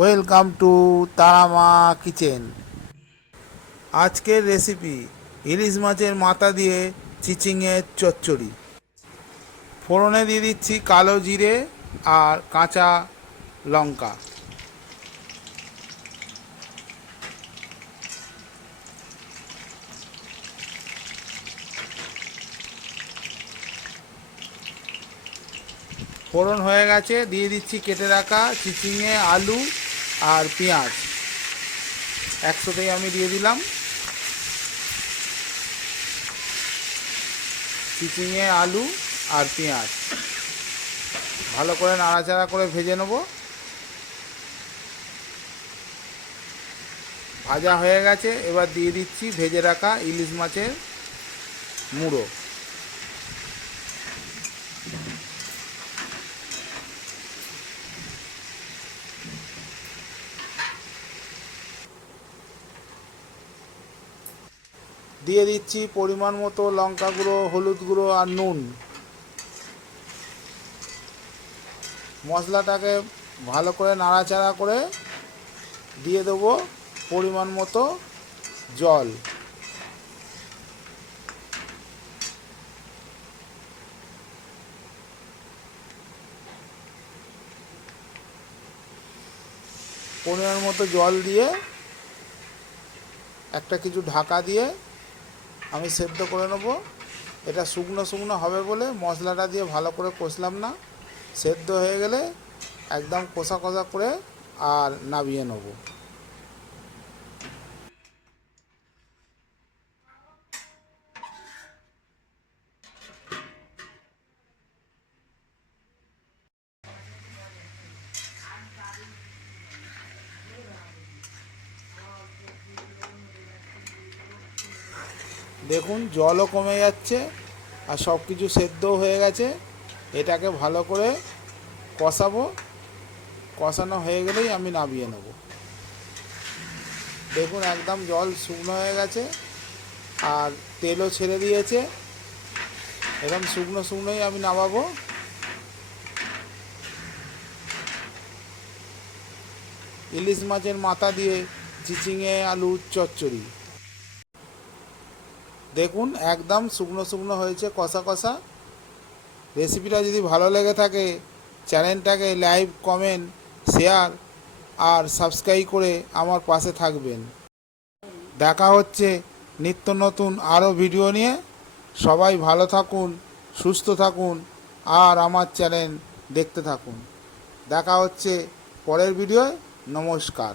Welcome to Tara Maa kitchen. আজকের recipe ইলিশ মাছের মাথা দিয়ে চিচিংয়ের চচ্চড়ি। ফোড়নে দিয়ে দিচ্ছি কালো জিরে আর কাঁচা লঙ্কা। ফোড়ন হয়ে গেছে, দিয়ে দিচ্ছি কেটে রাখা চিচিংয়ে, আলু আর পেঁয়াজ একসাথেই আমি দিয়ে দিলাম। চিচিংয়ে, আলু আর পেঁয়াজ ভালো করে নাড়াচাড়া করে ভেজে নেব। ভাজা হয়ে গেছে, এবার দিয়ে দিচ্ছি ভেজে রাখা ইলিশ মাছের মুড়ো। দিয়ে দিচ্ছি পরিমাণ মতো লঙ্কা গুঁড়ো, হলুদ গুঁড়ো আর নুন। মশলাটাকে ভালো করে নাড়াচাড়া করে দিয়ে দেবো পরিমাণ মতো জল। পরিমাণ মতো জল দিয়ে একটা কিছু ঢাকা দিয়ে আমি সেদ্ধ করে নেব। এটা শুকনো শুকনো হবে বলে মশলাটা দিয়ে ভালো করে কষলাম না। সেদ্ধ হয়ে গেলে একদম কষা কষা করে আর নামিয়ে নেব। দেখুন জলও কমে যাচ্ছে আর সব কিছু সেদ্ধও হয়ে গেছে। এটাকে ভালো করে কষাবো। কষানো হয়ে গেলেই আমি নামিয়ে নেব। দেখুন একদম জল শুকনো হয়ে গেছে আর তেলও ছেড়ে দিয়েছে। এরকম শুকনো শুকনোই আমি নামাবো। ইলিশ মাছের মাথা দিয়ে চিচিংয়ে আলুর চচ্চড়ি। দেখুন একদম শুকনো শুকনো হয়েছে, কষা কষা। রেসিপিটা যদি ভালো লেগে থাকে চ্যানেলটাকে লাইক, কমেন্ট, শেয়ার আর সাবস্ক্রাইব করে আমার পাশে থাকবেন। দেখা হচ্ছে নিত্য নতুন আরও ভিডিও নিয়ে। সবাই ভালো থাকুন, সুস্থ থাকুন আর আমার চ্যানেল দেখতে থাকুন। দেখা হচ্ছে পরের ভিডিওয়। নমস্কার।